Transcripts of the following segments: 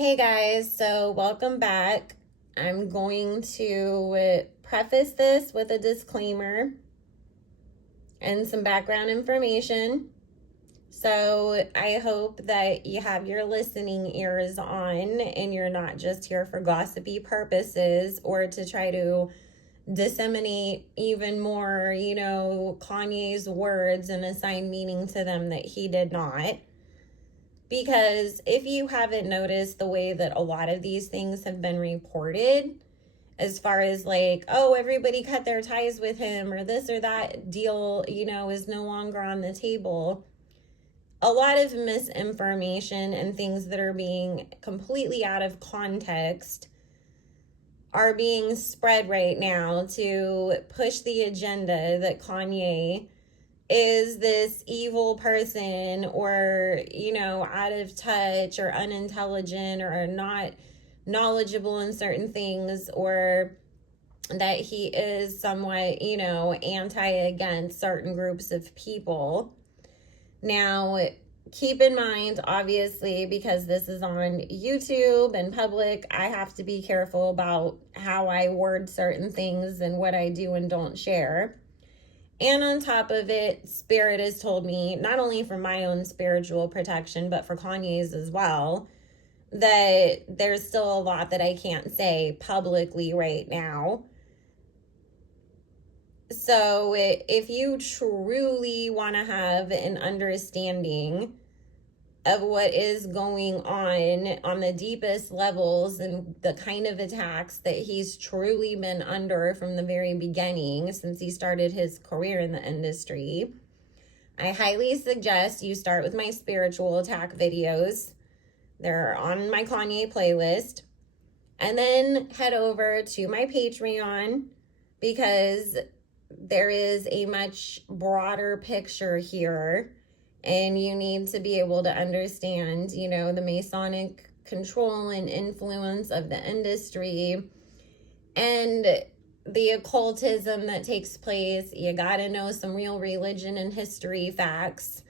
Hey guys, so welcome back. I'm going to preface this with a disclaimer and some background information. So I hope that you have your listening ears on and you're not just here for gossipy purposes or to try to disseminate even more, Kanye's words and assign meaning to them that he did not. Because if you haven't noticed the way that a lot of these things have been reported, as far as like, oh, everybody cut their ties with him or this or that deal, is no longer on the table. A lot of misinformation and things that are being completely out of context are being spread right now to push the agenda that Kanye is this evil person or, out of touch or unintelligent or not knowledgeable in certain things, or that he is somewhat, anti against certain groups of people. Now, keep in mind, obviously, because this is on YouTube and public, I have to be careful about how I word certain things and what I do and don't share. And on top of it, Spirit has told me, not only for my own spiritual protection, but for Kanye's as well, that there's still a lot that I can't say publicly right now. So if you truly want to have an understanding of what is going on the deepest levels and the kind of attacks that he's truly been under from the very beginning since he started his career in the industry, I highly suggest you start with my spiritual attack videos. They're on my Kanye playlist. And then head over to my Patreon, because there is a much broader picture here. And you need to be able to understand, the Masonic control and influence of the industry and the occultism that takes place. You got to know some real religion and history facts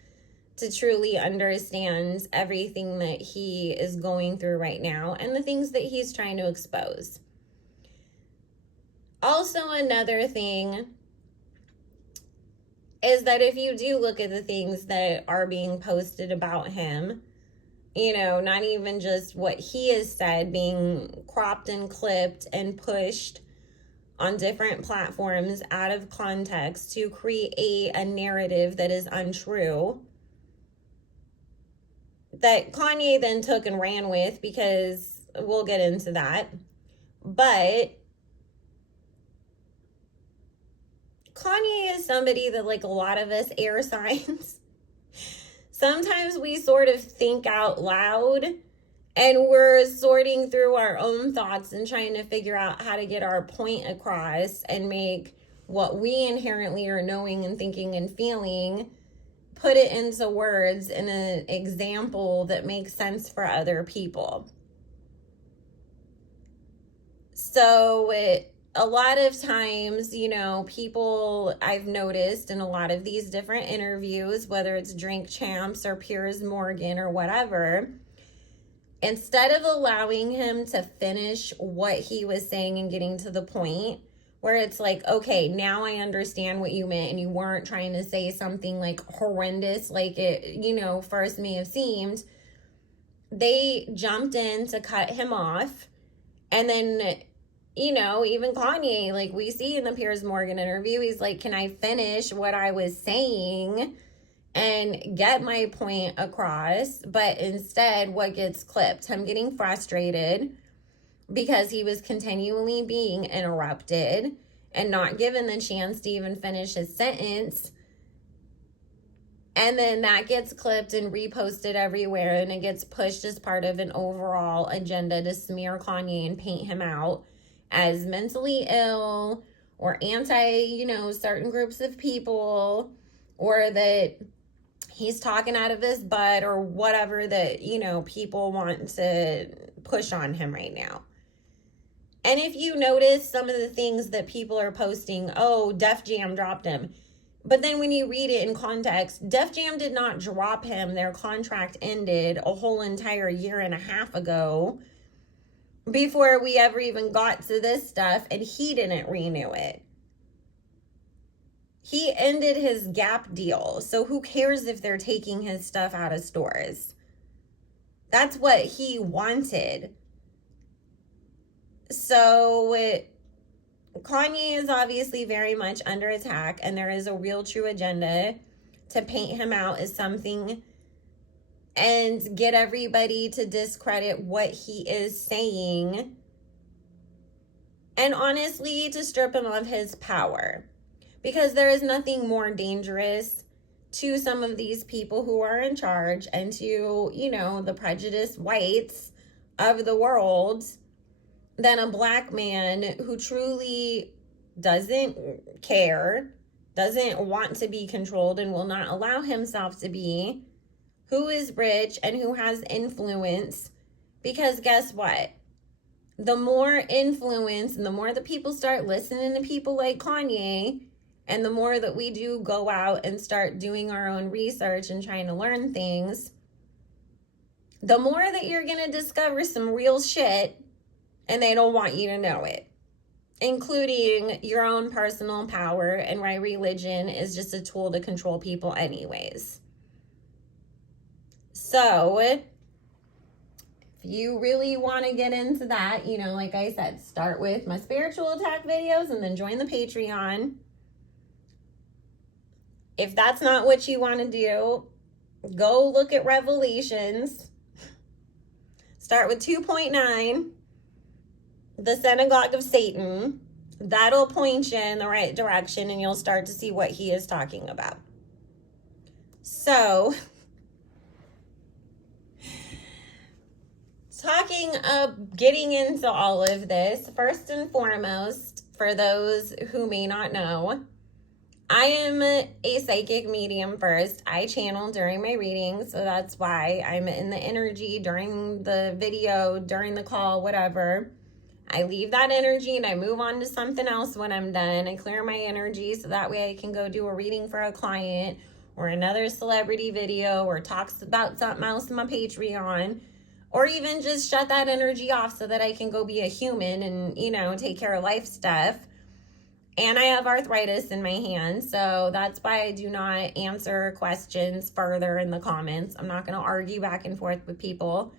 to truly understand everything that he is going through right now and the things that he's trying to expose. Also, another thing is that if you do look at the things that are being posted about him, not even just what he has said being cropped and clipped and pushed on different platforms out of context to create a narrative that is untrue, that Kanye then took and ran with, because we'll get into that. But Kanye is somebody that, like a lot of us air signs, sometimes we sort of think out loud and we're sorting through our own thoughts and trying to figure out how to get our point across and make what we inherently are knowing and thinking and feeling, put it into words in an example that makes sense for other people. So a lot of times, people I've noticed in a lot of these different interviews, whether it's Drink Champs or Piers Morgan or whatever, instead of allowing him to finish what he was saying and getting to the point where it's like, okay, now I understand what you meant and you weren't trying to say something like horrendous like it, first may have seemed, they jumped in to cut him off. And then even Kanye, like we see in the Piers Morgan interview, he's like, can I finish what I was saying and get my point across? But instead, what gets clipped? Him getting frustrated because he was continually being interrupted and not given the chance to even finish his sentence. And then that gets clipped and reposted everywhere, and it gets pushed as part of an overall agenda to smear Kanye and paint him out as mentally ill or anti, certain groups of people, or that he's talking out of his butt or whatever that, people want to push on him right now. And if you notice some of the things that people are posting, oh, Def Jam dropped him. But then when you read it in context, Def Jam did not drop him. Their contract ended a whole entire year and a half ago before we ever even got to this stuff, and he didn't renew it. He ended his Gap deal, so who cares if they're taking his stuff out of stores? That's what he wanted. So Kanye is obviously very much under attack, and there is a real true agenda to paint him out as something and get everybody to discredit what he is saying, and honestly to strip him of his power, because there is nothing more dangerous to some of these people who are in charge and to, you know, the prejudiced whites of the world than a black man who truly doesn't care, doesn't want to be controlled, and will not allow himself to be, who is rich and who has influence. Because guess what? The more influence and the more that people start listening to people like Kanye, and the more that we do go out and start doing our own research and trying to learn things, the more that you're going to discover some real shit, and they don't want you to know it, including your own personal power and why religion is just a tool to control people anyways. So if you really want to get into that, you know, like I said, start with my spiritual attack videos and then join the Patreon. If that's not what you want to do, go look at Revelations. Start with 2.9, the synagogue of Satan. That'll point you in the right direction, and you'll start to see what he is talking about. So, getting into all of this, first and foremost, for those who may not know, I am a psychic medium first. I channel during my readings, so that's why I'm in the energy during the video, during the call, whatever. I leave that energy and I move on to something else when I'm done. I clear my energy so that way I can go do a reading for a client or another celebrity video or talks about something else in my Patreon, or even just shut that energy off so that I can go be a human and, you know, take care of life stuff. And I have arthritis in my hand, so that's why I do not answer questions further in the comments. I'm not going to argue back and forth with people.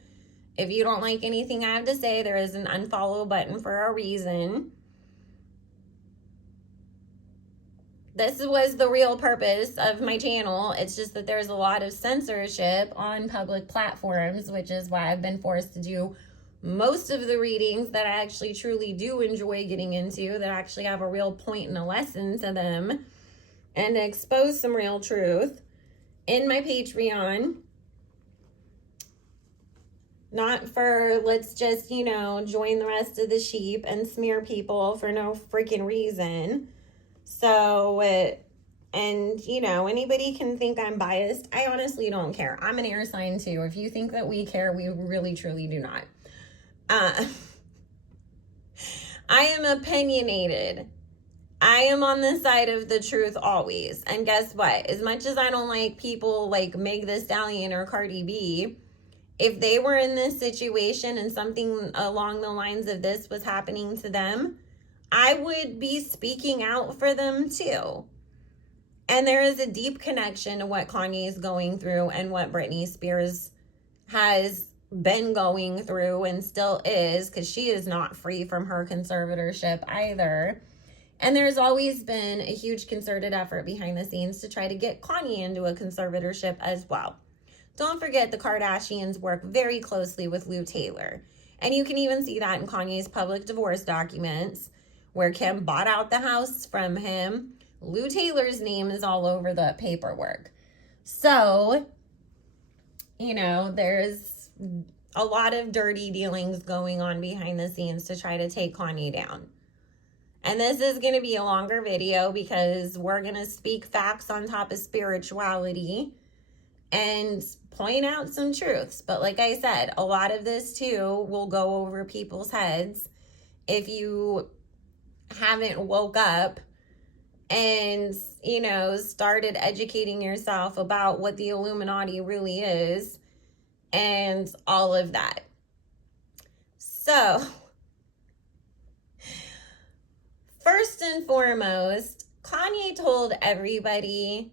If you don't like anything I have to say, there is an unfollow button for a reason. This was the real purpose of my channel. It's just that there's a lot of censorship on public platforms, which is why I've been forced to do most of the readings that I actually truly do enjoy getting into, that actually have a real point and a lesson to them, and expose some real truth in my Patreon. Not for, let's just, you know, join the rest of the sheep and smear people for no freaking reason. So, and, you know, anybody can think I'm biased. I honestly don't care. I'm an air sign too. If you think that we care, we really, truly do not. I am opinionated. I am on the side of the truth always. And guess what? As much as I don't like people like Meg Thee Stallion or Cardi B, if they were in this situation and something along the lines of this was happening to them, I would be speaking out for them too. And there is a deep connection to what Kanye is going through and what Britney Spears has been going through and still is, because she is not free from her conservatorship either. And there's always been a huge concerted effort behind the scenes to try to get Kanye into a conservatorship as well. Don't forget the Kardashians work very closely with Lou Taylor. And you can even see that in Kanye's public divorce documents, where Kim bought out the house from him. Lou Taylor's name is all over the paperwork. So, you know, there's a lot of dirty dealings going on behind the scenes to try to take Kanye down. And this is going to be a longer video because we're going to speak facts on top of spirituality and point out some truths. But like I said, a lot of this too will go over people's heads if you haven't woke up and, started educating yourself about what the Illuminati really is and all of that. So, first and foremost, Kanye told everybody,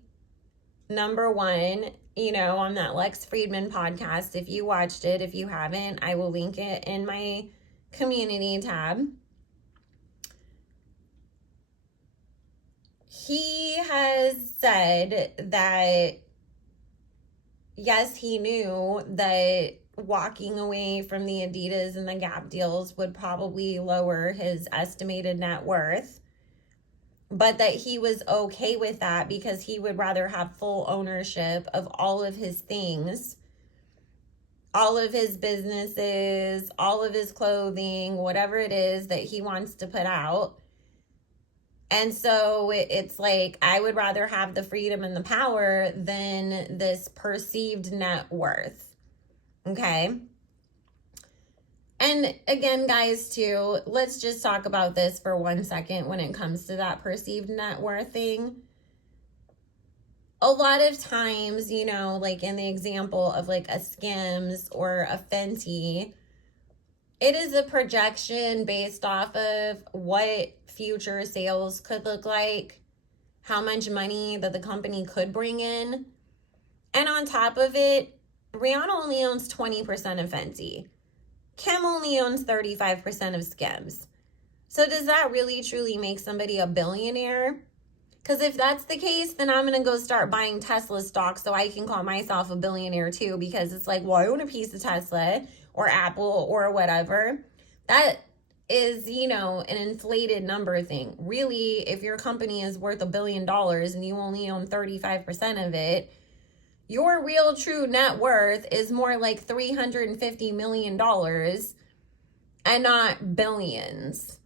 number one, on that Lex Friedman podcast, if you watched it, if you haven't, I will link it in my community tab. He has said that, yes, he knew that walking away from the Adidas and the Gap deals would probably lower his estimated net worth, but that he was okay with that because he would rather have full ownership of all of his things, all of his businesses, all of his clothing, whatever it is that he wants to put out. And so it's like, I would rather have the freedom and the power than this perceived net worth. Okay? And again, guys, too, let's just talk about this for 1 second when it comes to that perceived net worth thing. A lot of times, like in the example of like a Skims or a Fenty, it is a projection based off of what future sales could look like, how much money that the company could bring in. And on top of it, Rihanna only owns 20% of Fenty. Kim only owns 35% of Skims. So does that really truly make somebody a billionaire? Because if that's the case, then I'm going to go start buying Tesla stock so I can call myself a billionaire too, because it's like, well, I own a piece of Tesla or Apple or whatever. That is, an inflated number thing. Really, if your company is worth $1 billion and you only own 35% of it, your real true net worth is more like $350 million and not billions.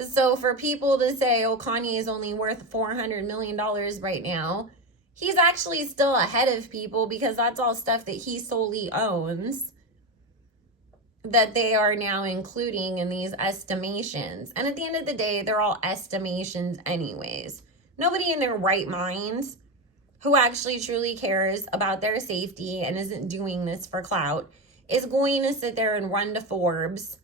So for people to say, oh, Kanye is only worth $400 million right now, he's actually still ahead of people because that's all stuff that he solely owns that they are now including in these estimations. And at the end of the day, they're all estimations anyways. Nobody in their right mind who actually truly cares about their safety and isn't doing this for clout is going to sit there and run to Forbes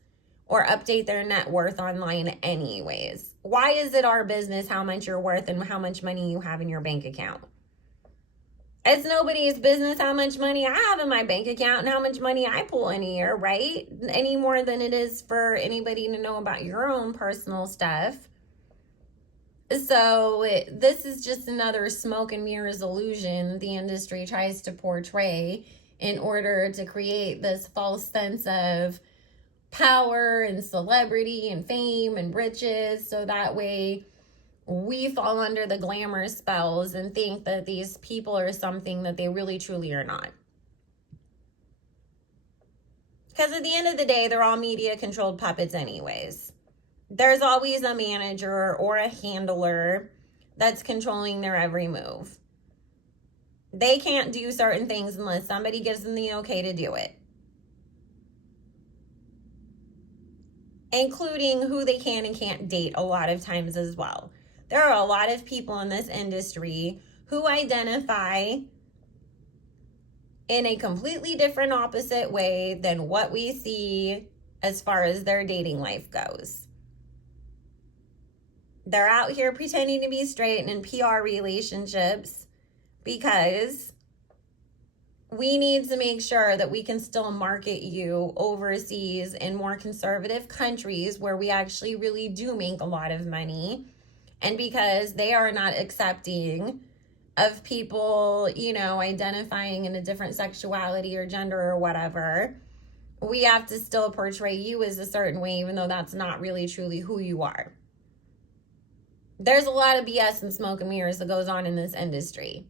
or update their net worth online anyways. Why is it our business how much you're worth and how much money you have in your bank account? It's nobody's business how much money I have in my bank account and how much money I pull in a year, right? Any more than it is for anybody to know about your own personal stuff. So this is just another smoke and mirrors illusion the industry tries to portray in order to create this false sense of power and celebrity and fame and riches. So that way we fall under the glamour spells and think that these people are something that they really truly are not. Because at the end of the day, they're all media controlled puppets anyways. There's always a manager or a handler that's controlling their every move. They can't do certain things unless somebody gives them the okay to do it. Including who they can and can't date a lot of times as well. There are a lot of people in this industry who identify in a completely different opposite way than what we see as far as their dating life goes. They're out here pretending to be straight and in PR relationships because we need to make sure that we can still market you overseas in more conservative countries where we actually really do make a lot of money. And because they are not accepting of people, identifying in a different sexuality or gender or whatever, we have to still portray you as a certain way, even though that's not really truly who you are. There's a lot of BS and smoke and mirrors that goes on in this industry.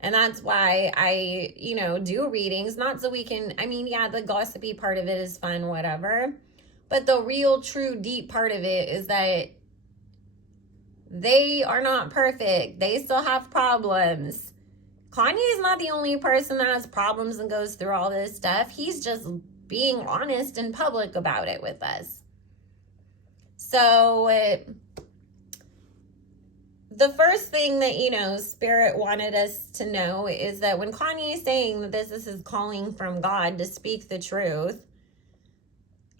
And that's why I, do readings, not so we can, the gossipy part of it is fun, whatever. But the real, true, deep part of it is that they are not perfect. They still have problems. Kanye is not the only person that has problems and goes through all this stuff. He's just being honest and public about it with us. So the first thing that, Spirit wanted us to know is that when Kanye is saying that this is his calling from God to speak the truth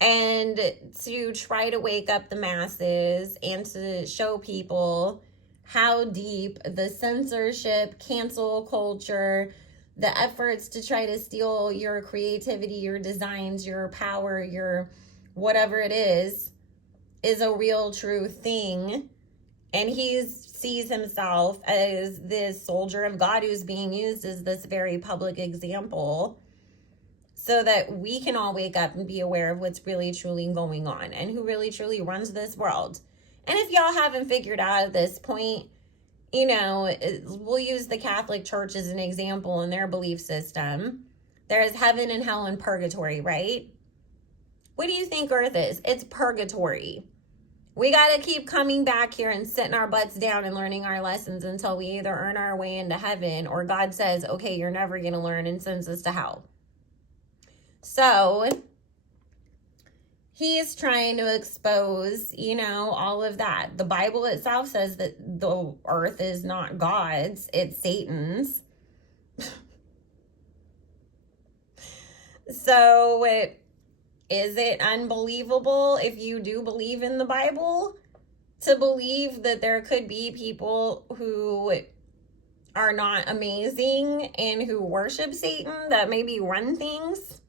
and to try to wake up the masses and to show people how deep the censorship, cancel culture, the efforts to try to steal your creativity, your designs, your power, your whatever it is a real true thing. And he sees himself as this soldier of God who's being used as this very public example so that we can all wake up and be aware of what's really truly going on and who really truly runs this world. And if y'all haven't figured out at this point, we'll use the Catholic Church as an example in their belief system. There's heaven and hell and purgatory, right? What do you think Earth is? It's purgatory. We got to keep coming back here and sitting our butts down and learning our lessons until we either earn our way into heaven or God says, okay, you're never going to learn and sends us to hell. So he's trying to expose, all of that. The Bible itself says that the earth is not God's, it's Satan's. So is it unbelievable, if you do believe in the Bible, to believe that there could be people who are not amazing and who worship Satan that maybe run things?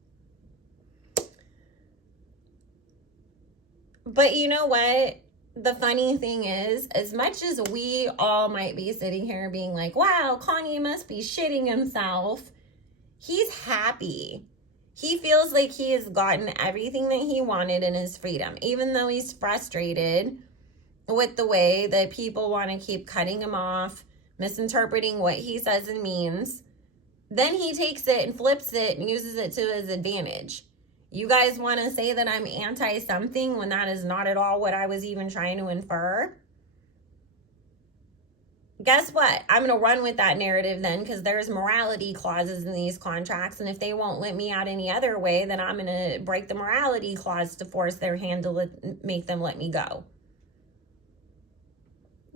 But you know what? The funny thing is, as much as we all might be sitting here being like, wow, Kanye must be shitting himself, he's happy. He feels like he has gotten everything that he wanted in his freedom, even though he's frustrated with the way that people want to keep cutting him off, misinterpreting what he says and means. Then he takes it and flips it and uses it to his advantage. You guys want to say that I'm anti-something when that is not at all what I was even trying to infer? Guess what? I'm going to run with that narrative then, because there's morality clauses in these contracts, and if they won't let me out any other way, then I'm going to break the morality clause to force their hand to make them let me go.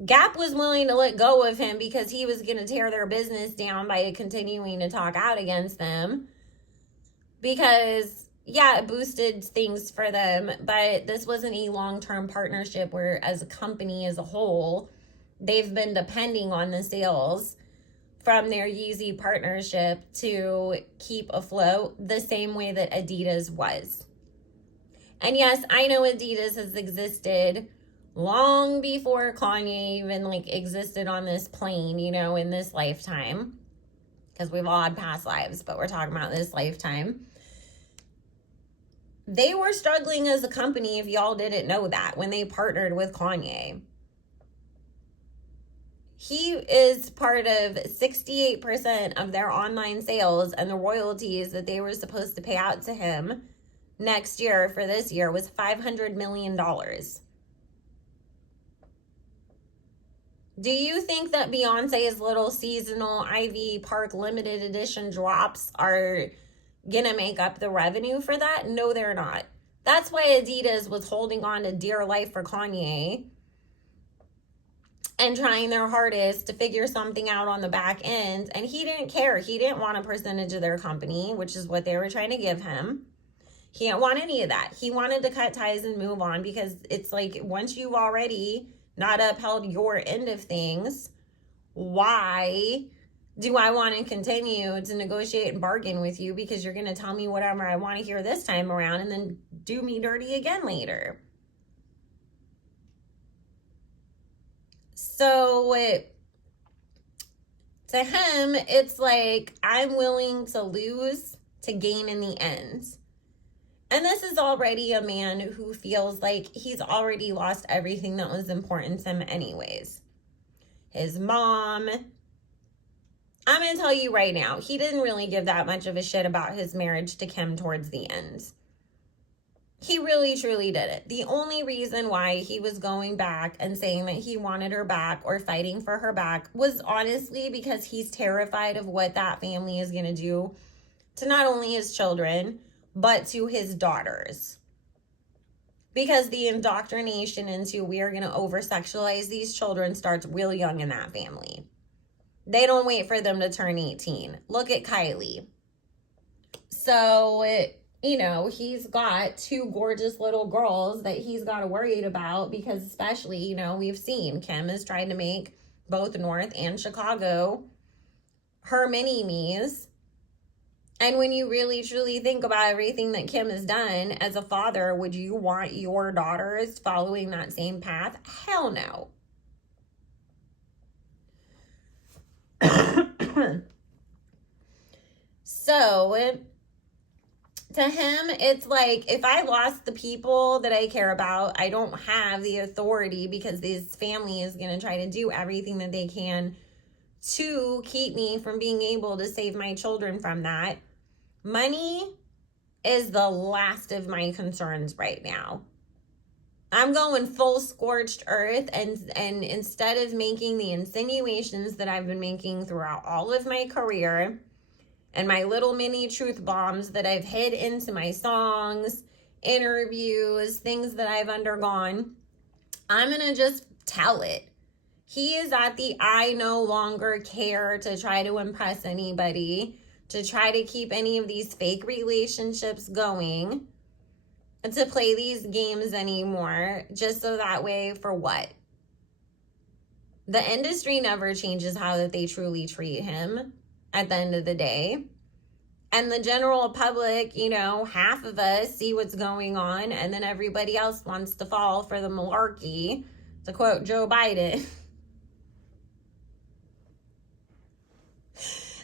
Gap was willing to let go of him because he was going to tear their business down by continuing to talk out against them. Because, yeah, it boosted things for them, but this wasn't a long-term partnership where, as a company as a whole, they've been depending on the sales from their Yeezy partnership to keep afloat the same way that Adidas was. And yes, I know Adidas has existed long before Kanye even existed on this plane, in this lifetime, because we've all had past lives, but we're talking about this lifetime. They were struggling as a company, if y'all didn't know that, when they partnered with Kanye. He is part of 68% of their online sales, and the royalties that they were supposed to pay out to him next year for this year was $500 million. Do you think that Beyonce's little seasonal Ivy Park limited edition drops are gonna make up the revenue for that? No, they're not. That's why Adidas was holding on to dear life for Kanye and trying their hardest to figure something out on the back end. And he didn't care. He didn't want a percentage of their company, which is what they were trying to give him. He didn't want any of that. He wanted to cut ties and move on, because it's like, once you've already not upheld your end of things, why do I want to continue to negotiate and bargain with you? Because you're going to tell me whatever I want to hear this time around and then do me dirty again later. So to him, it's like, I'm willing to lose to gain in the end. And this is already a man who feels like he's already lost everything that was important to him anyways. His mom. I'm going to tell you right now, he didn't really give that much of a shit about his marriage to Kim towards the end. He really, truly didn't. The only reason why he was going back and saying that he wanted her back or fighting for her back was honestly because he's terrified of what that family is going to do to not only his children, but to his daughters. Because the indoctrination into we are going to over-sexualize these children starts real young in that family. They don't wait for them to turn 18. Look at Kylie. So, he's got two gorgeous little girls that he's got to worry about because especially, we've seen Kim has tried to make both North and Chicago her mini-me's. And when you really truly think about everything that Kim has done as a father, would you want your daughters following that same path? Hell no. So, to him, it's like, if I lost the people that I care about, I don't have the authority because this family is going to try to do everything that they can to keep me from being able to save my children from that. Money is the last of my concerns right now. I'm going full scorched earth, and instead of making the insinuations that I've been making throughout all of my career and my little mini truth bombs that I've hid into my songs, interviews, things that I've undergone, I'm going to just tell it. He is at the I no longer care to try to impress anybody, to try to keep any of these fake relationships going, to play these games anymore, just so that way, for what? The industry never changes how that they truly treat him at the end of the day. And the general public, half of us see what's going on, and then everybody else wants to fall for the malarkey, to quote Joe Biden.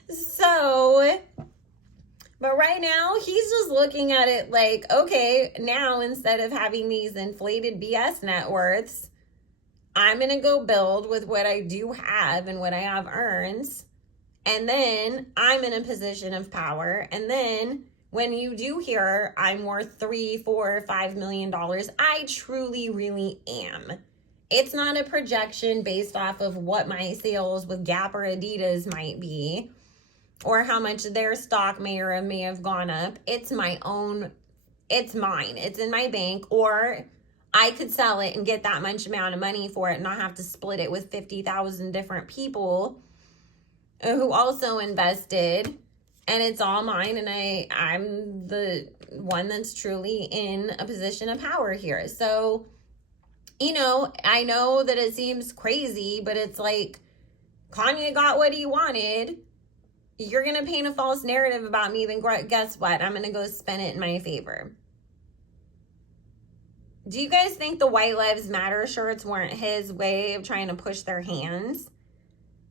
So, but right now, he's just looking at it like, okay, now instead of having these inflated BS net worths, I'm going to go build with what I do have and what I have earned. And then I'm in a position of power. And then when you do hear I'm worth $3, $4, $5 million, I truly, really am. It's not a projection based off of what my sales with Gap or Adidas might be, or how much their stock may or may have gone up. It's my own, it's mine. It's in my bank, or I could sell it and get that much amount of money for it and not have to split it with 50,000 different people who also invested, and it's all mine, and I'm the one that's truly in a position of power here. So, I know that it seems crazy, but it's like Kanye got what he wanted. You're going to paint a false narrative about me, then guess what? I'm going to go spin it in my favor. Do you guys think the White Lives Matter shirts weren't his way of trying to push their hands?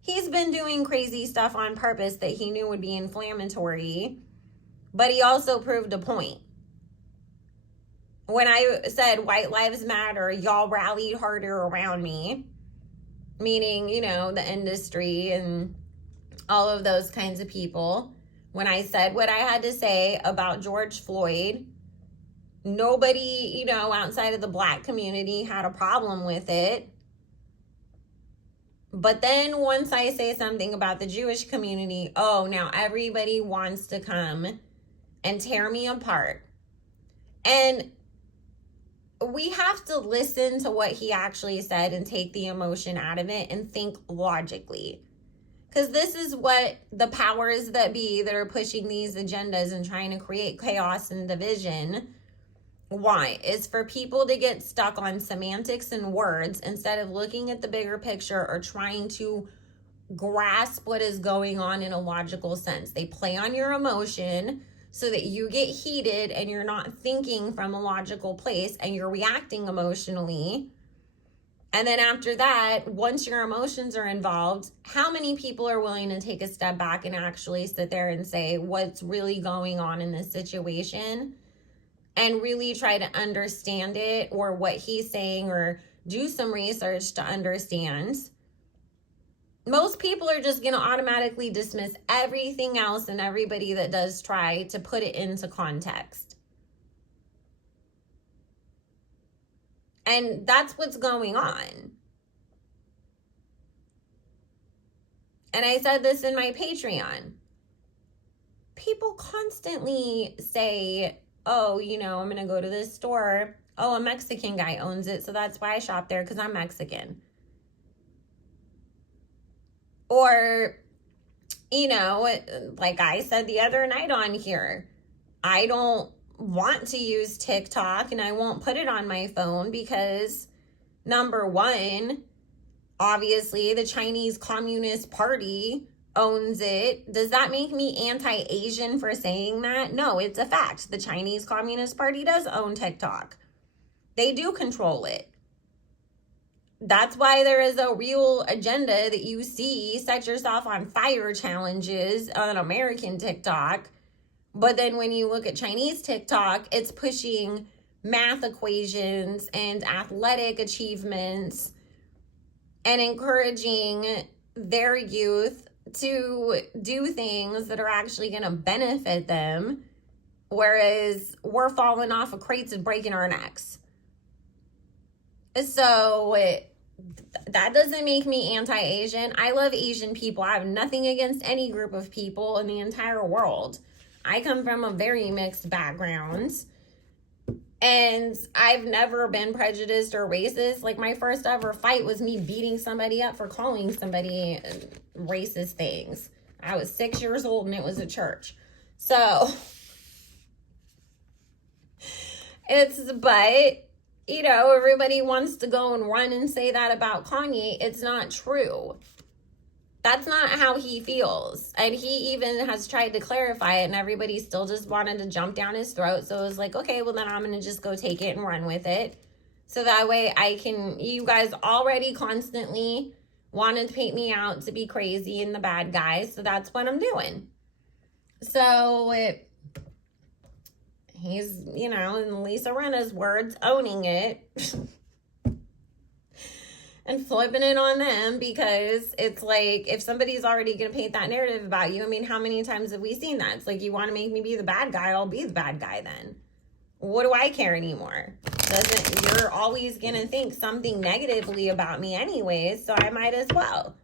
He's been doing crazy stuff on purpose that he knew would be inflammatory, but he also proved a point. When I said White Lives Matter, y'all rallied harder around me, meaning, the industry and all of those kinds of people. When I said what I had to say about George Floyd, nobody, outside of the Black community had a problem with it. But then once I say something about the Jewish community, now everybody wants to come and tear me apart. And we have to listen to what he actually said and take the emotion out of it and think logically. Because this is what the powers that be that are pushing these agendas and trying to create chaos and division want, is for people to get stuck on semantics and words instead of looking at the bigger picture or trying to grasp what is going on in a logical sense. They play on your emotion so that you get heated and you're not thinking from a logical place and you're reacting emotionally. And then after that, once your emotions are involved, how many people are willing to take a step back and actually sit there and say what's really going on in this situation and really try to understand it, or what he's saying, or do some research to understand? Most people are just going to automatically dismiss everything else and everybody that does try to put it into context. And that's what's going on. And I said this in my Patreon. People constantly say oh, I'm going to go to this store. Oh, a Mexican guy owns it, so that's why I shop there, because I'm Mexican. Or, like I said the other night on here, I don't want to use TikTok and I won't put it on my phone because, number one, obviously the Chinese Communist Party owns it. Does that make me anti-Asian for saying that? No, it's a fact. The Chinese Communist Party does own TikTok. They do control it. That's why there is a real agenda that you see set yourself on fire challenges on American TikTok. But then when you look at Chinese TikTok, it's pushing math equations and athletic achievements and encouraging their youth to do things that are actually going to benefit them. Whereas we're falling off of crates and breaking our necks. So that doesn't make me anti-Asian. I love Asian people. I have nothing against any group of people in the entire world. I come from a very mixed background. And I've never been prejudiced or racist. Like, my first ever fight was me beating somebody up for calling somebody racist things. I was 6 years old and it was at church. So, but everybody wants to go and run and say that about Kanye. It's not true. That's not how he feels. And he even has tried to clarify it, and everybody still just wanted to jump down his throat. So it was like, okay, well then I'm going to just go take it and run with it. So that way you guys already constantly wanted to paint me out to be crazy and the bad guy. So that's what I'm doing. So he's, in Lisa Rinna's words, owning it. And flipping it on them, because it's like, if somebody's already going to paint that narrative about you, how many times have we seen that? It's like, you want to make me be the bad guy, I'll be the bad guy then. What do I care anymore? You're always going to think something negatively about me anyways, so I might as well.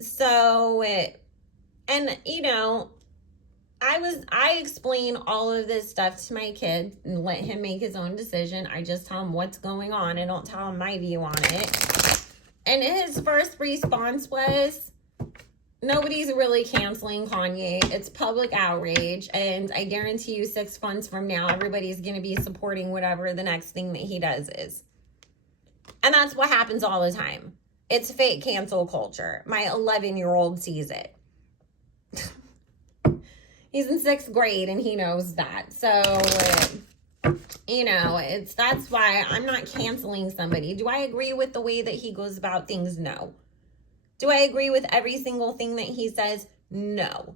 So, and I explain all of this stuff to my kid and let him make his own decision. I just tell him what's going on. I don't tell him my view on it. And his first response was, nobody's really canceling Kanye. It's public outrage. And I guarantee you 6 months from now, everybody's going to be supporting whatever the next thing that he does is. And that's what happens all the time. It's fake cancel culture. My 11-year-old sees it. He's in 6th grade and he knows that. So, that's why I'm not canceling somebody. Do I agree with the way that he goes about things? No. Do I agree with every single thing that he says? No.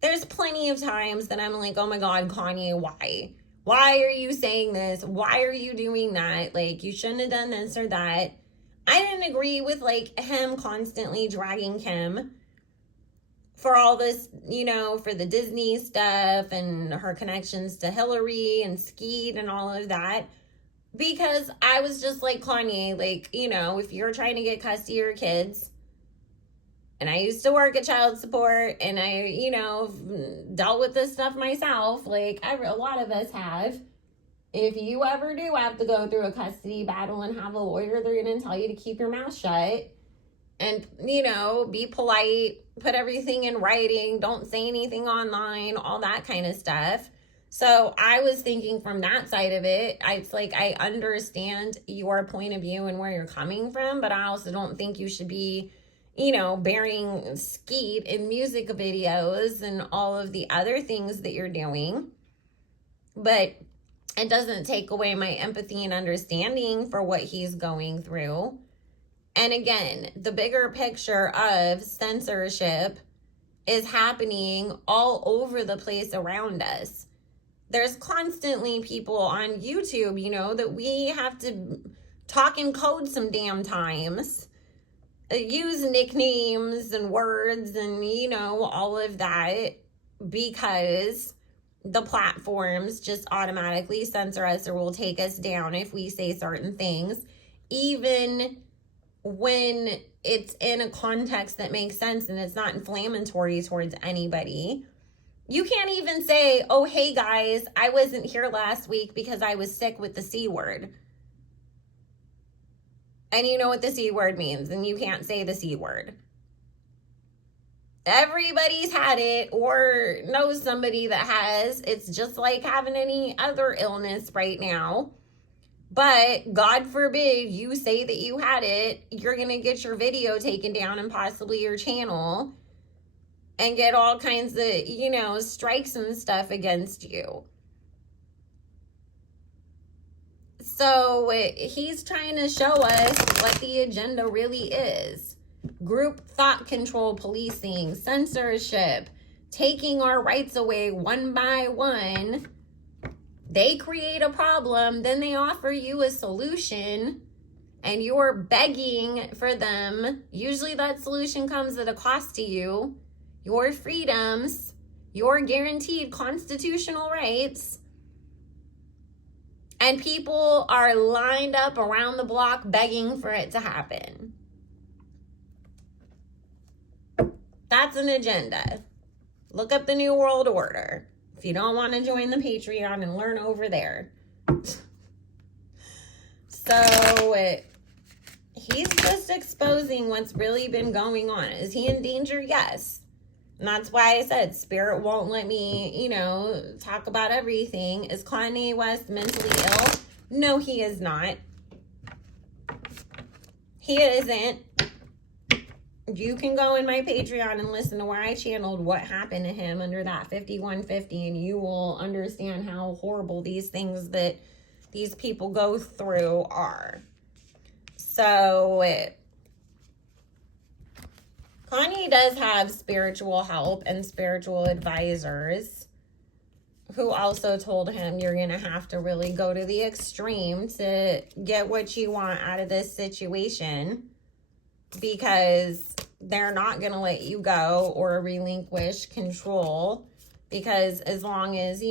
There's plenty of times that I'm like, oh my God, Kanye, why? Why are you saying this? Why are you doing that? Like, you shouldn't have done this or that. I didn't agree with, him constantly dragging Kim for all this, for the Disney stuff and her connections to Hillary and Skeet and all of that. Because I was just like, Kanye, if you're trying to get custody of your kids, and I used to work at child support, and I, dealt with this stuff myself, a lot of us have. If you ever do have to go through a custody battle and have a lawyer, they're going to tell you to keep your mouth shut. And, be polite, put everything in writing, don't say anything online, all that kind of stuff. So I was thinking from that side of it, it's like, I understand your point of view and where you're coming from, but I also don't think you should be, burying Skeet in music videos and all of the other things that you're doing. But it doesn't take away my empathy and understanding for what he's going through. And again, the bigger picture of censorship is happening all over the place around us. There's constantly people on YouTube, that we have to talk in code some damn times, use nicknames and words and, all of that, because the platforms just automatically censor us or will take us down if we say certain things, even when it's in a context that makes sense and it's not inflammatory towards anybody. You can't even say, oh, hey guys, I wasn't here last week because I was sick with the C word. And you know what the C word means, and you can't say the C word. Everybody's had it or knows somebody that has. It's just like having any other illness right now. But God forbid you say that you had it, you're going to get your video taken down and possibly your channel and get all kinds of, strikes and stuff against you. So he's trying to show us what the agenda really is. Group thought control policing, censorship, taking our rights away one by one. They create a problem, then they offer you a solution, and you're begging for them. Usually that solution comes at a cost to you. Your freedoms, your guaranteed constitutional rights. And people are lined up around the block begging for it to happen. That's an agenda. Look up the New World Order if you don't want to join the Patreon and learn over there. So he's just exposing what's really been going on. Is he in danger? Yes. And that's why I said Spirit won't let me, talk about everything. Is Kanye West mentally ill? No, he is not. He isn't. You can go in my Patreon and listen to where I channeled what happened to him under that 5150, and you will understand how horrible these things that these people go through are. So Kanye does have spiritual help and spiritual advisors who also told him you're going to have to really go to the extreme to get what you want out of this situation, because they're not going to let you go or relinquish control, because as long as,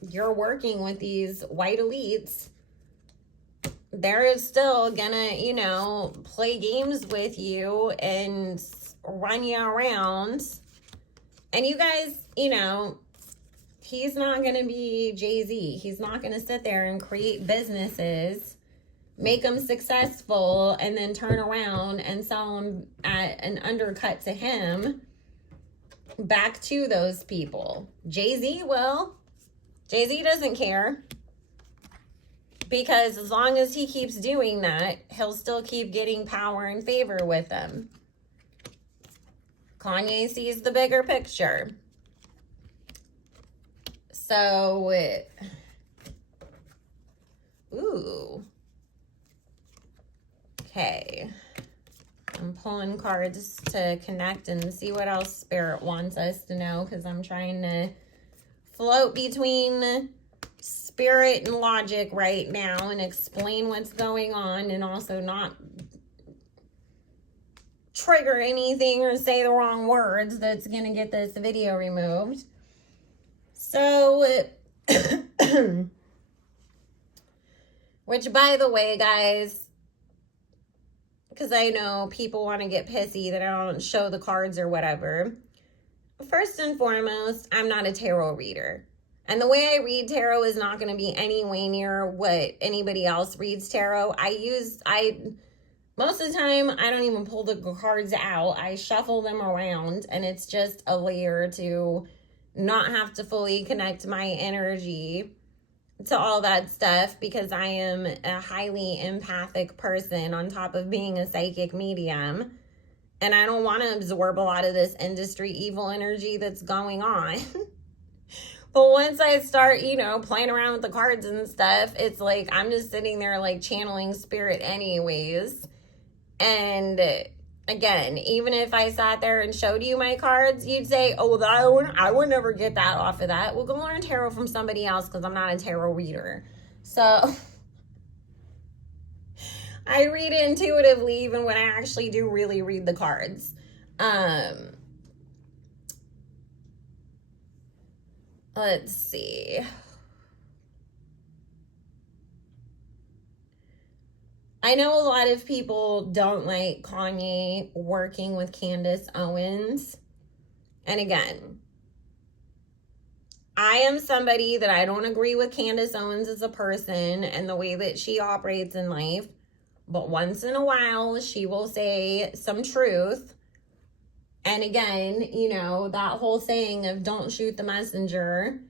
you're working with these white elites, they're still gonna, play games with you and run you around. And you guys, he's not gonna be Jay-Z. He's not gonna sit there and create businesses, make them successful, and then turn around and sell them at an undercut to him back to those people. Jay-Z will. Jay-Z doesn't care. Because as long as he keeps doing that, he'll still keep getting power and favor with them. Kanye sees the bigger picture. So, okay. I'm pulling cards to connect and see what else Spirit wants us to know, because I'm trying to float between Spirit and logic right now and explain what's going on, and also not trigger anything or say the wrong words that's going to get this video removed. So, which, by the way, guys, because I know people want to get pissy that I don't show the cards or whatever. First and foremost, I'm not a tarot reader. And the way I read tarot is not going to be any way near what anybody else reads tarot. Most of the time, I don't even pull the cards out. I shuffle them around, and it's just a layer to not have to fully connect my energy to all that stuff, because I am a highly empathic person on top of being a psychic medium. And I don't want to absorb a lot of this industry evil energy that's going on. But once I start, playing around with the cards and stuff, it's like I'm just sitting there like channeling Spirit anyways. And again, even if I sat there and showed you my cards, you'd say, oh, I would never get that off of that. Well, go learn tarot from somebody else, because I'm not a tarot reader. So I read intuitively even when I actually do really read the cards. Let's see. I know a lot of people don't like Kanye working with Candace Owens. And again, I am somebody that I don't agree with Candace Owens as a person and the way that she operates in life. But once in a while, she will say some truth. And again, you know, that whole saying of don't shoot the messenger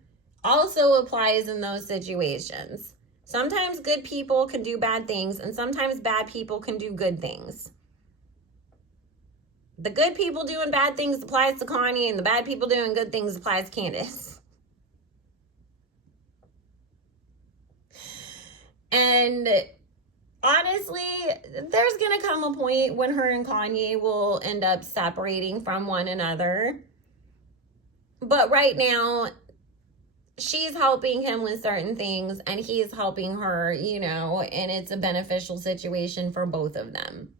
also applies in those situations. Sometimes good people can do bad things, and sometimes bad people can do good things. The good people doing bad things applies to Kanye, and the bad people doing good things applies to Candace. And honestly, there's going to come a point when her and Kanye will end up separating from one another. But right now, she's helping him with certain things and he's helping her, you know, and it's a beneficial situation for both of them.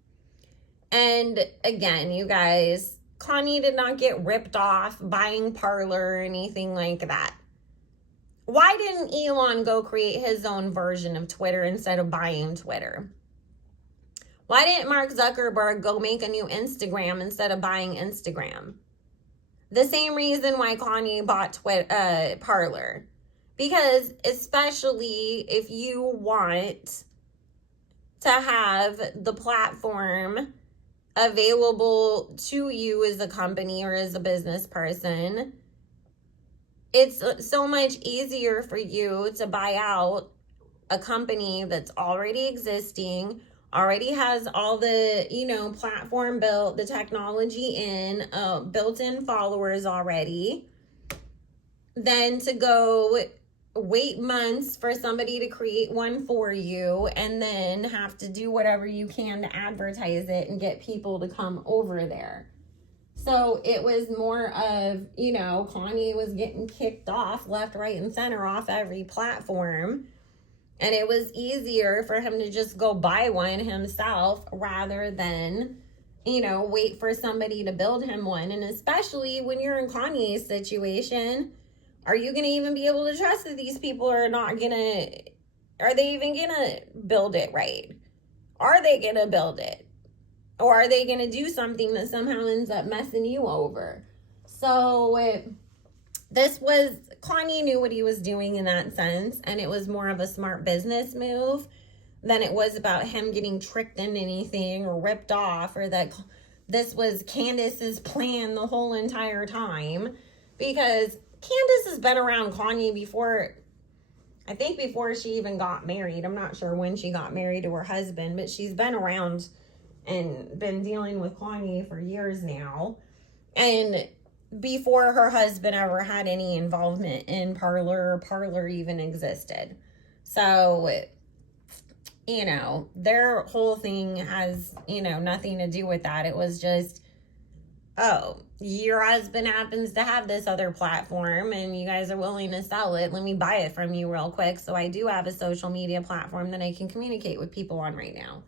And again, you guys, Kanye did not get ripped off buying Parler or anything like that. Why didn't Elon go create his own version of Twitter instead of buying Twitter? Why didn't Mark Zuckerberg go make a new Instagram instead of buying Instagram? The same reason why Kanye bought Parler. Because especially if you want to have the platform available to you as a company or as a business person, it's so much easier for you to buy out a company that's already existing, already has all the, you know, platform built, the technology in, built-in followers already, than to go wait months for somebody to create one for you and then have to do whatever you can to advertise it and get people to come over there. So it was more of, you know, Kanye was getting kicked off left, right, and center off every platform. And it was easier for him to just go buy one himself rather than, you know, wait for somebody to build him one. And especially when you're in Kanye's situation, are you going to even be able to trust that these people are not going to, are they even going to build it right? Are they going to build it? Or are they going to do something that somehow ends up messing you over? So this was, Kanye knew what he was doing in that sense, and it was more of a smart business move than it was about him getting tricked into anything or ripped off, or that this was Candace's plan the whole entire time. Because Candace has been around Kanye before, I think before she even got married. I'm not sure when she got married to her husband, but she's been around and been dealing with Kanye for years now. And before her husband ever had any involvement in Parler, or Parler even existed. So, you know, their whole thing has, you know, nothing to do with that. It was just, oh, your husband happens to have this other platform and you guys are willing to sell it. Let me buy it from you real quick. So I do have a social media platform that I can communicate with people on right now.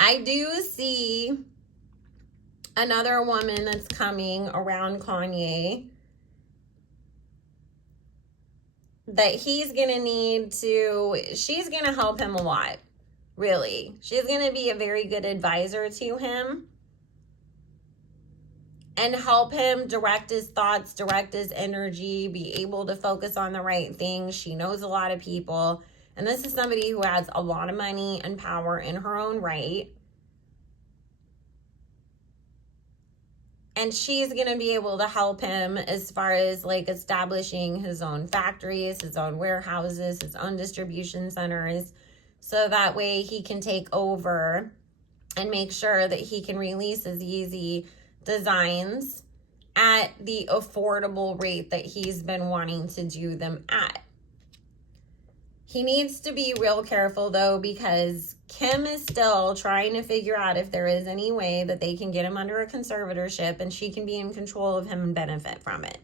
I do see another woman that's coming around Kanye that he's going to need to, she's going to help him a lot, really. She's going to be a very good advisor to him and help him direct his thoughts, direct his energy, be able to focus on the right things. She knows a lot of people. And this is somebody who has a lot of money and power in her own right. And she's going to be able to help him as far as like establishing his own factories, his own warehouses, his own distribution centers. So that way he can take over and make sure that he can release his Yeezy designs at the affordable rate that he's been wanting to do them at. He needs to be real careful, though, because Kim is still trying to figure out if there is any way that they can get him under a conservatorship and she can be in control of him and benefit from it.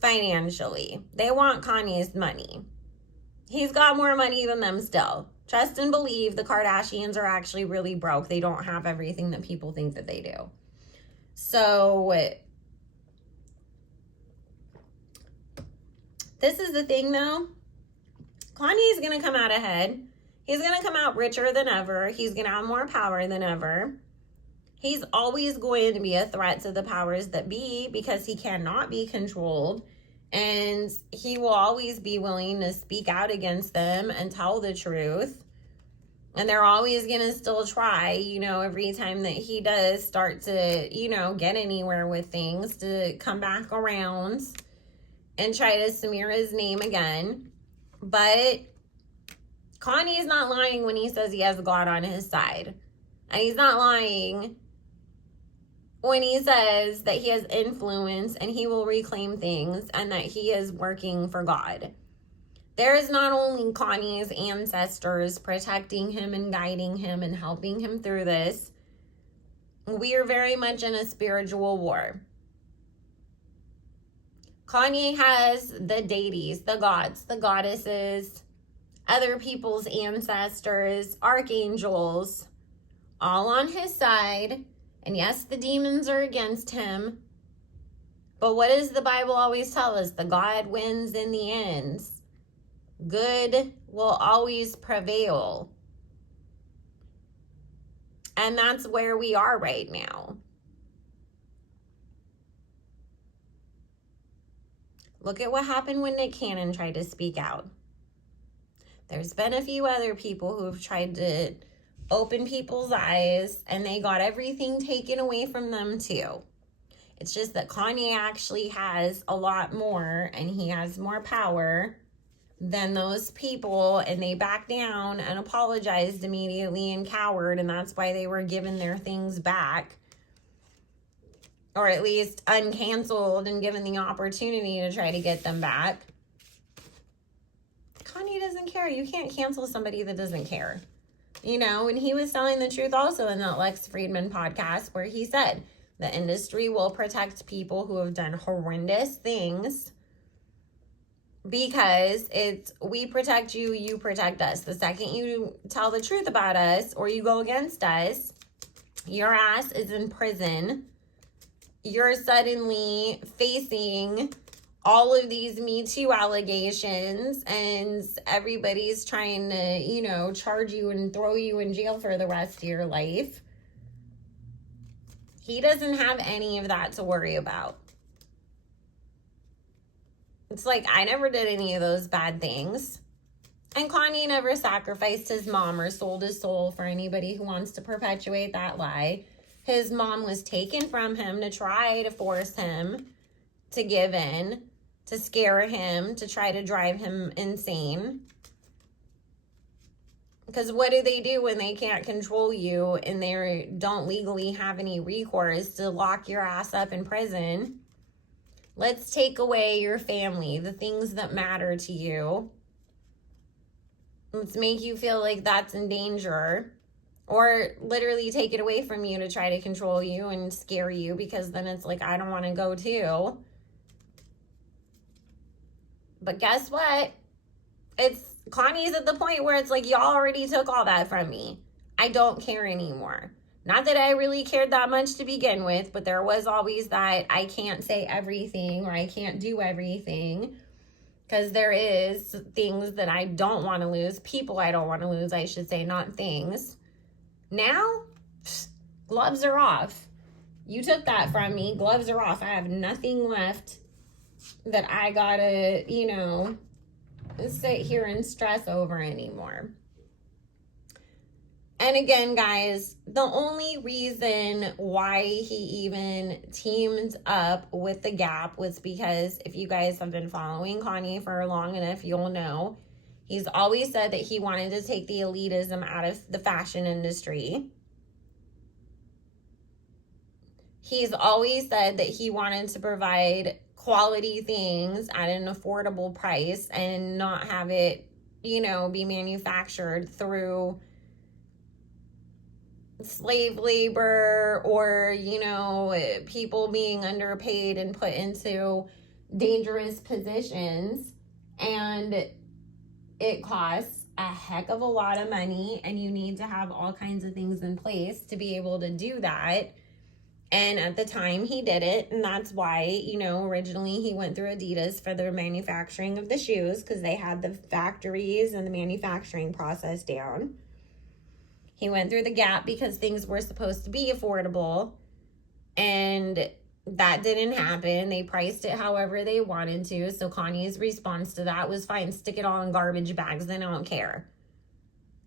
Financially. They want Kanye's money. He's got more money than them still. Trust and believe the Kardashians are actually really broke. They don't have everything that people think that they do. So this is the thing, though. Kanye's going to come out ahead. He's going to come out richer than ever. He's going to have more power than ever. He's always going to be a threat to the powers that be because he cannot be controlled. And he will always be willing to speak out against them and tell the truth. And they're always going to still try, every time that he does start to, get anywhere with things, to come back around and try to smear his name again. But Kanye's not lying when he says he has God on his side. And he's not lying when he says that he has influence and he will reclaim things and that he is working for God. There is not only Kanye's ancestors protecting him and guiding him and helping him through this. We are very much in a spiritual war. Kanye has the deities, the gods, the goddesses, other people's ancestors, archangels, all on his side. And yes, the demons are against him. But what does the Bible always tell us? The God wins in the end. Good will always prevail. And that's where we are right now. Look at what happened when Nick Cannon tried to speak out. There's been a few other people who've tried to open people's eyes, and they got everything taken away from them too. It's just that Kanye actually has a lot more, and he has more power than those people, and they backed down and apologized immediately and cowered, and that's why they were given their things back, or at least uncanceled and given the opportunity to try to get them back. Kanye doesn't care. You can't cancel somebody that doesn't care. And he was telling the truth also in that Lex Friedman podcast where he said the industry will protect people who have done horrendous things because we protect you, you protect us. The second you tell the truth about us or you go against us, your ass is in prison. You're suddenly facing all of these Me Too allegations, and everybody's trying to, charge you and throw you in jail for the rest of your life. He doesn't have any of that to worry about. It's like, I never did any of those bad things. And Kanye never sacrificed his mom or sold his soul for anybody who wants to perpetuate that lie. His mom was taken from him to try to force him to give in, to scare him, to try to drive him insane. Because what do they do when they can't control you and they don't legally have any recourse to lock your ass up in prison? Let's take away your family, the things that matter to you. Let's make you feel like that's in danger. Or literally take it away from you to try to control you and scare you, because then it's like, I don't want to go too. But guess what? Kanye's at the point where it's like, y'all already took all that from me. I don't care anymore. Not that I really cared that much to begin with, but there was always that I can't say everything or I can't do everything, because there is things that I don't want to lose, people I don't want to lose, I should say, not things. Now, gloves are off. You took that from me. Gloves are off. I have nothing left that I gotta, sit here and stress over anymore. And again, guys, the only reason why he even teamed up with The Gap was because, if you guys have been following Kanye for long enough, you'll know he's always said that he wanted to take the elitism out of the fashion industry. He's always said that he wanted to provide quality things at an affordable price and not have it, be manufactured through slave labor or, people being underpaid and put into dangerous positions. And it costs a heck of a lot of money, and you need to have all kinds of things in place to be able to do that. And at the time he did it, and that's why, originally he went through Adidas for the manufacturing of the shoes, because they had the factories and the manufacturing process down. He went through the gap because things were supposed to be affordable, and that didn't happen. They priced it however they wanted to. So Kanye's response to that was, fine, stick it all in garbage bags, then I don't care.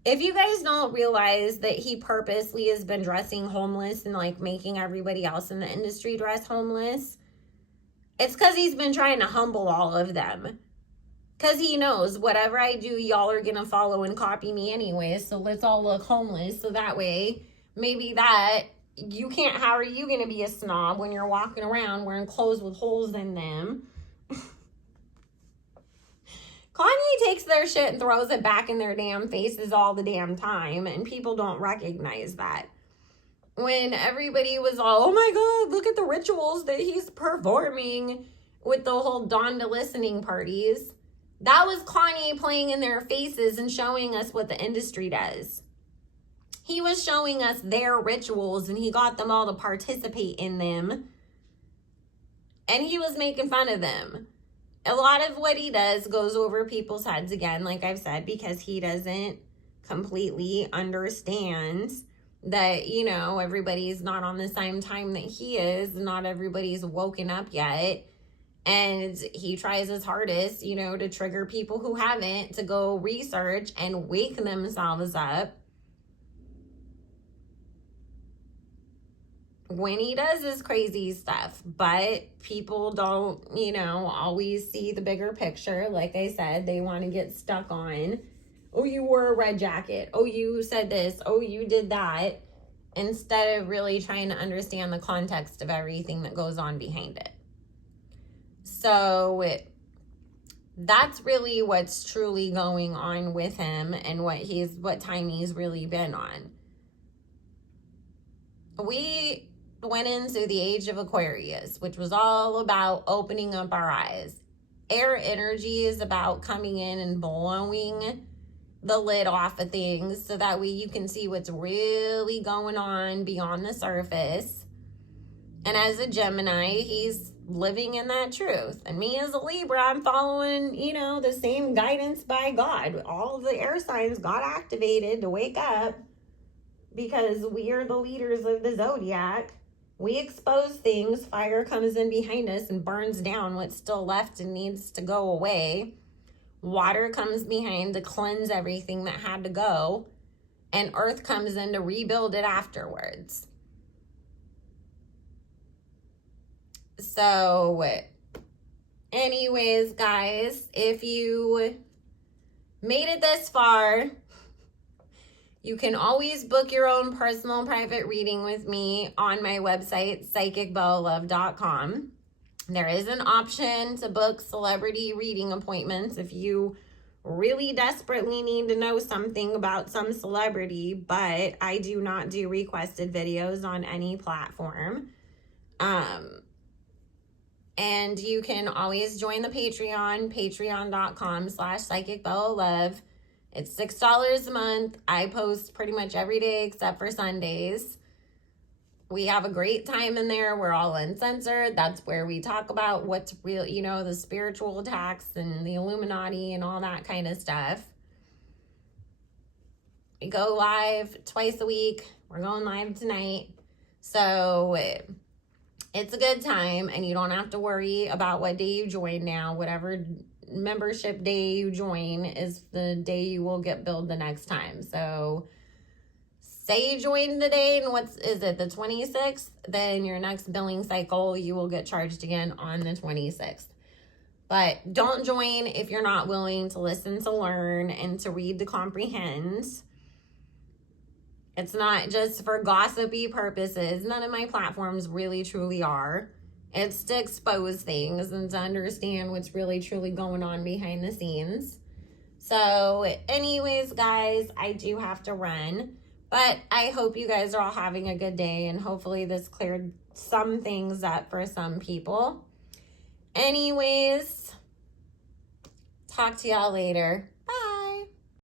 If you guys don't realize that he purposely has been dressing homeless and like making everybody else in the industry dress homeless, it's because he's been trying to humble all of them. Because he knows whatever I do, y'all are going to follow and copy me anyway. So let's all look homeless. So that way, maybe that you can't, how are you going to be a snob when you're walking around wearing clothes with holes in them? Kanye takes their shit and throws it back in their damn faces all the damn time, and people don't recognize that. When everybody was all, oh my God, look at the rituals that he's performing with the whole Donda listening parties, that was Kanye playing in their faces and showing us what the industry does. He was showing us their rituals, and he got them all to participate in them, and he was making fun of them. A lot of what he does goes over people's heads, again, like I've said, because he doesn't completely understand that, you know, everybody's not on the same time that he is. Not everybody's woken up yet. And he tries his hardest, you know, to trigger people who haven't to go research and wake themselves up when he does his crazy stuff. But people don't, you know, always see the bigger picture. Like I said, they want to get stuck on, oh, you wore a red jacket, oh, you said this, oh, you did that, instead of really trying to understand the context of everything that goes on behind it. So that's really what's truly going on with him, and what time he's really been on. We went into the age of Aquarius, which was all about opening up our eyes. Air energy is about coming in and blowing the lid off of things so that way you can see what's really going on beyond the surface. And as a Gemini, he's living in that truth. And me as a Libra, I'm following, you know, the same guidance by God. All the air signs got activated to wake up because we are the leaders of the zodiac. We expose things, fire comes in behind us and burns down what's still left and needs to go away. Water comes behind to cleanse everything that had to go. And earth comes in to rebuild it afterwards. So, anyways, guys, if you made it this far, you can always book your own personal private reading with me on my website, psychicbellalove.com. There is an option to book celebrity reading appointments if you really desperately need to know something about some celebrity, but I do not do requested videos on any platform. And you can always join the Patreon, patreon.com/psychicbellalove. It's $6 a month. I post pretty much every day except for Sundays. We have a great time in there. We're all uncensored. That's where we talk about what's real, you know, the spiritual attacks and the Illuminati and all that kind of stuff. We go live twice a week. We're going live tonight. So it's a good time, and you don't have to worry about what day you join now. Whatever membership day you join is the day you will get billed the next time. So say you joined today, and the 26th? Then your next billing cycle, you will get charged again on the 26th. But don't join if you're not willing to listen, to learn, and to read, to comprehend. It's not just for gossipy purposes. None of my platforms really truly are. It's to expose things and to understand what's really truly going on behind the scenes. So anyways, guys, I do have to run. But I hope you guys are all having a good day, and hopefully this cleared some things up for some people. Anyways, talk to y'all later.